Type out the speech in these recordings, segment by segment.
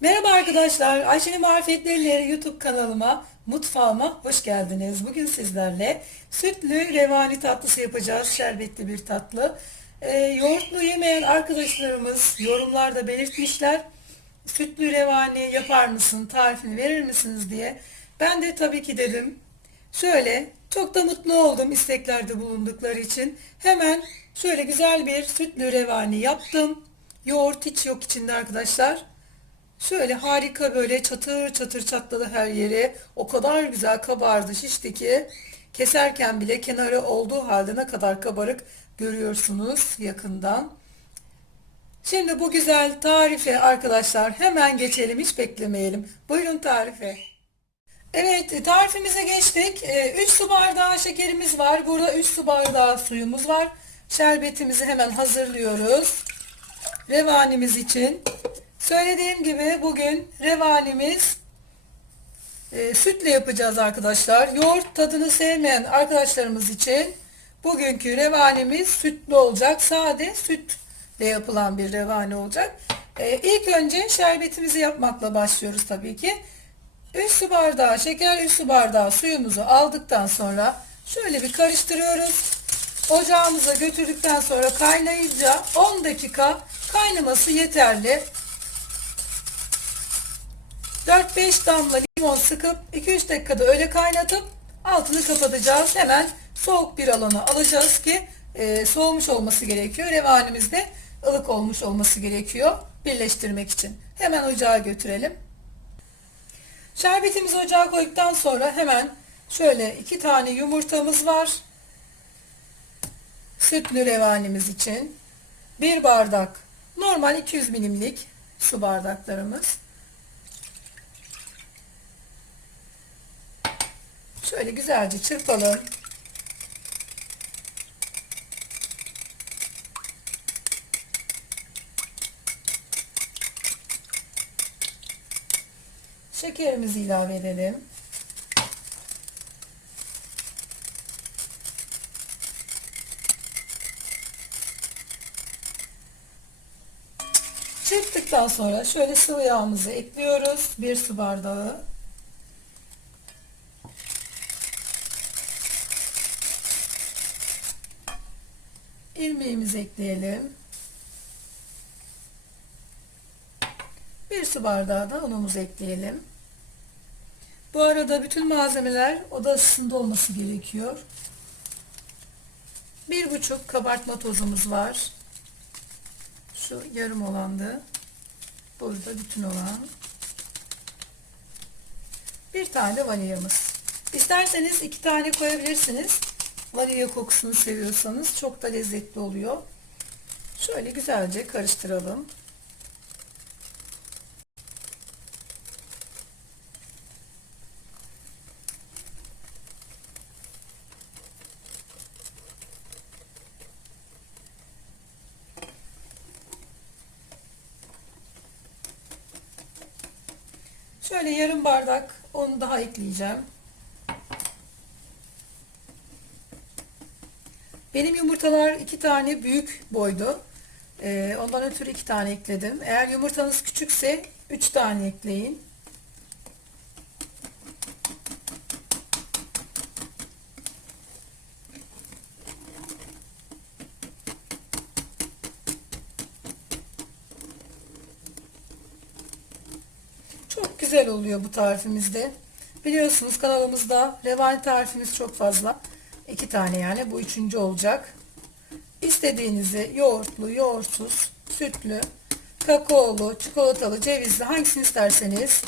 Merhaba arkadaşlar, Ayşe'nin Marifetleriyle YouTube kanalıma, mutfağıma hoş geldiniz. Bugün sizlerle sütlü revani tatlısı yapacağız, şerbetli bir tatlı. Ee, yoğurtlu yemeyen arkadaşlarımız yorumlarda belirtmişler. Sütlü revani yapar mısın, tarifini verir misiniz diye. Ben de tabii ki dedim. Şöyle, çok da mutlu oldum isteklerde bulundukları için. Hemen şöyle güzel bir sütlü revani yaptım. Yoğurt hiç yok içinde arkadaşlar. Şöyle harika böyle çatır çatır çatladı her yeri. O kadar güzel kabardı şişti ki keserken bile kenarı olduğu halde ne kadar kabarık görüyorsunuz yakından. Şimdi bu güzel tarife arkadaşlar hemen geçelim hiç beklemeyelim. Buyurun tarife. Evet tarifimize geçtik. 3 su bardağı şekerimiz var. Burada 3 su bardağı suyumuz var. Şerbetimizi hemen hazırlıyoruz. Revanimiz için. Söylediğim gibi bugün revanimiz e, sütle yapacağız arkadaşlar. Yoğurt tadını sevmeyen arkadaşlarımız için bugünkü revanimiz sütlü olacak. Sade sütle yapılan bir revani olacak. E, ilk önce şerbetimizi yapmakla başlıyoruz tabii ki. 3 su bardağı şeker, 3 su bardağı suyumuzu aldıktan sonra şöyle bir karıştırıyoruz. Ocağımıza götürdükten sonra kaynayınca 10 dakika kaynaması yeterli. 4-5 damla limon sıkıp 2-3 dakikada öyle kaynatıp altını kapatacağız. Hemen soğuk bir alana alacağız ki e, soğumuş olması gerekiyor. Revanimiz de ılık olmuş olması gerekiyor birleştirmek için. Hemen ocağa götürelim. Şerbetimizi ocağa koyduktan sonra hemen şöyle iki tane yumurtamız var. Sütlü revanimiz için. Bir bardak normal 200 milimlik su bardaklarımız. Şöyle güzelce çırpalım. Şekerimizi ilave edelim. Çırptıktan sonra şöyle sıvı yağımızı ekliyoruz. Bir su bardağı. İrmiğimizi ekleyelim. Bir su bardağı da unumuzu ekleyelim. Bu arada bütün malzemeler oda ısısında olması gerekiyor. Bir buçuk kabartma tozumuz var. Şu yarım olandı. Burada bütün olan. Bir tane vanilyamız. İsterseniz iki tane koyabilirsiniz. Vanilya kokusunu seviyorsanız çok da lezzetli oluyor. Şöyle güzelce karıştıralım. Şöyle yarım bardak onu daha ekleyeceğim. Benim yumurtalar iki tane büyük boydu. Ee, ondan ötürü iki tane ekledim. Eğer yumurtanız küçükse üç tane ekleyin. Çok güzel oluyor bu tarifimizde. Biliyorsunuz kanalımızda revani tarifimiz çok fazla. İki tane yani bu üçüncü olacak. İstediğinizi yoğurtlu, yoğurtsuz, sütlü, kakaolu, çikolatalı, cevizli hangisini isterseniz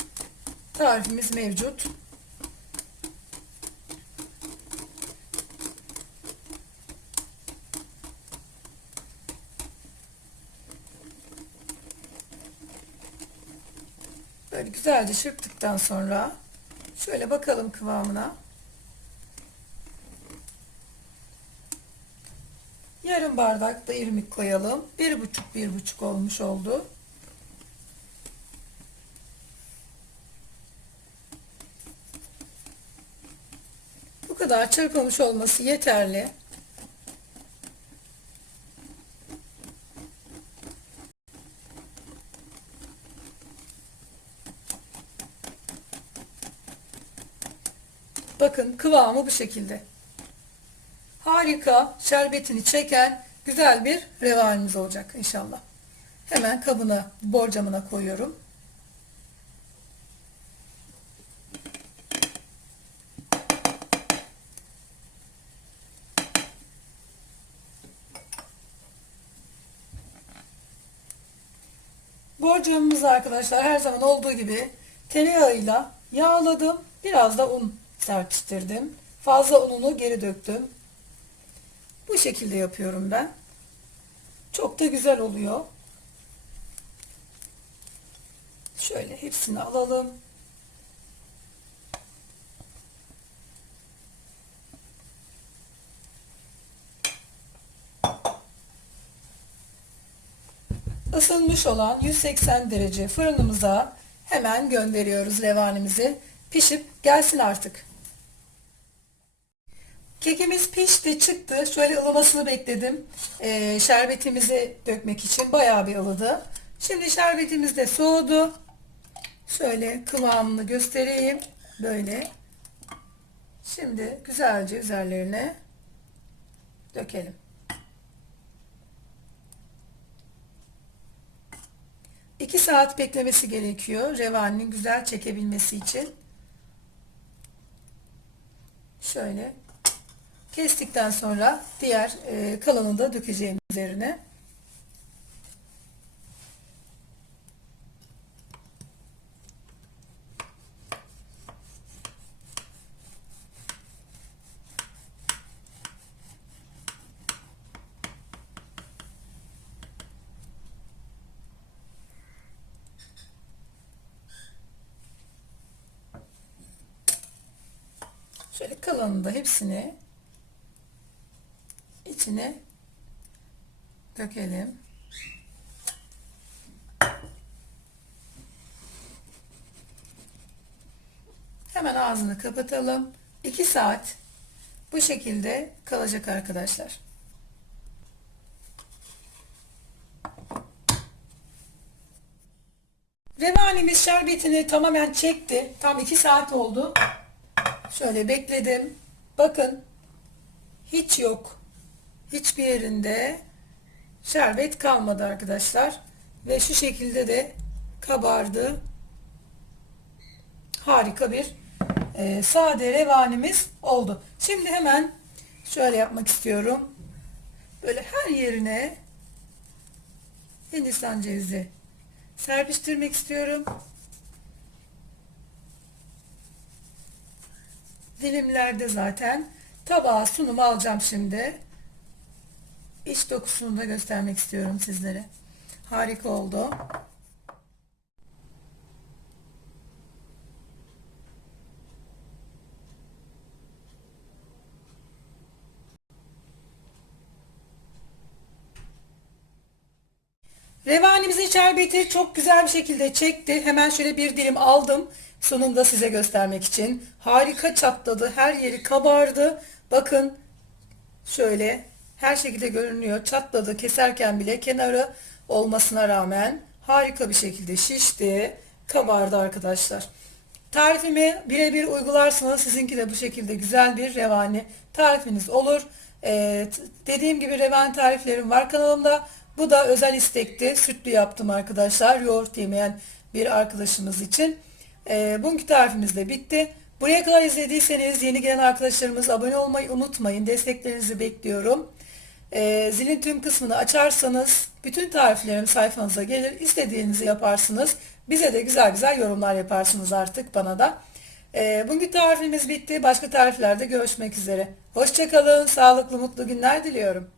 tarifimiz mevcut. Böyle güzelce çırptıktan sonra şöyle bakalım kıvamına. Yarım bardak da irmik koyalım. Bir buçuk bir buçuk olmuş oldu. Bu kadar çırpılmış olması yeterli. Bakın kıvamı bu şekilde. Harika şerbetini çeken güzel bir revanimiz olacak inşallah. Hemen kabına, borcamına koyuyorum. Borcamımızı arkadaşlar her zaman olduğu gibi tereyağıyla yağladım. Biraz da un serpiştirdim. Fazla ununu geri döktüm. Bu şekilde yapıyorum ben. Çok da güzel oluyor. Şöyle hepsini alalım. Isınmış olan 180 derece fırınımıza hemen gönderiyoruz revanimizi. Pişip gelsin artık. Kekimiz pişti çıktı. Şöyle ılımasını bekledim. Ee, şerbetimizi dökmek için bayağı bir ılıdı. Şimdi şerbetimiz de soğudu. Şöyle kıvamını göstereyim. Böyle. Şimdi güzelce üzerlerine dökelim. İki saat beklemesi gerekiyor revaninin güzel çekebilmesi için. Şöyle kestikten sonra diğer e, kalanını da dökeceğim üzerine. Şöyle kalanını da hepsini içine dökelim. Hemen ağzını kapatalım. 2 saat bu şekilde kalacak arkadaşlar. Revanimiz şerbetini tamamen çekti. Tam 2 saat oldu. Şöyle bekledim. Bakın hiç yok. Hiçbir yerinde şerbet kalmadı arkadaşlar. Ve şu şekilde de kabardı. Harika bir e, sade revanimiz oldu. Şimdi hemen şöyle yapmak istiyorum. Böyle her yerine Hindistan cevizi serpiştirmek istiyorum. dilimlerde zaten tabağa sunum alacağım şimdi. İç dokusunu da göstermek istiyorum sizlere. Harika oldu. Revanimizin şerbeti çok güzel bir şekilde çekti. Hemen şöyle bir dilim aldım. Sonunda size göstermek için. Harika çatladı. Her yeri kabardı. Bakın şöyle her şekilde görünüyor. Çatladı keserken bile kenarı olmasına rağmen harika bir şekilde şişti. Kabardı arkadaşlar. Tarifimi birebir uygularsanız sizinki de bu şekilde güzel bir revani tarifiniz olur. Ee, dediğim gibi revani tariflerim var kanalımda. Bu da özel istekti. Sütlü yaptım arkadaşlar. Yoğurt yemeyen bir arkadaşımız için. E, bugünkü tarifimiz de bitti. Buraya kadar izlediyseniz yeni gelen arkadaşlarımız abone olmayı unutmayın. Desteklerinizi bekliyorum. E, zilin tüm kısmını açarsanız bütün tariflerim sayfanıza gelir. İstediğinizi yaparsınız. Bize de güzel güzel yorumlar yaparsınız artık bana da. E, bugünkü tarifimiz bitti. Başka tariflerde görüşmek üzere. Hoşçakalın. Sağlıklı, mutlu günler diliyorum.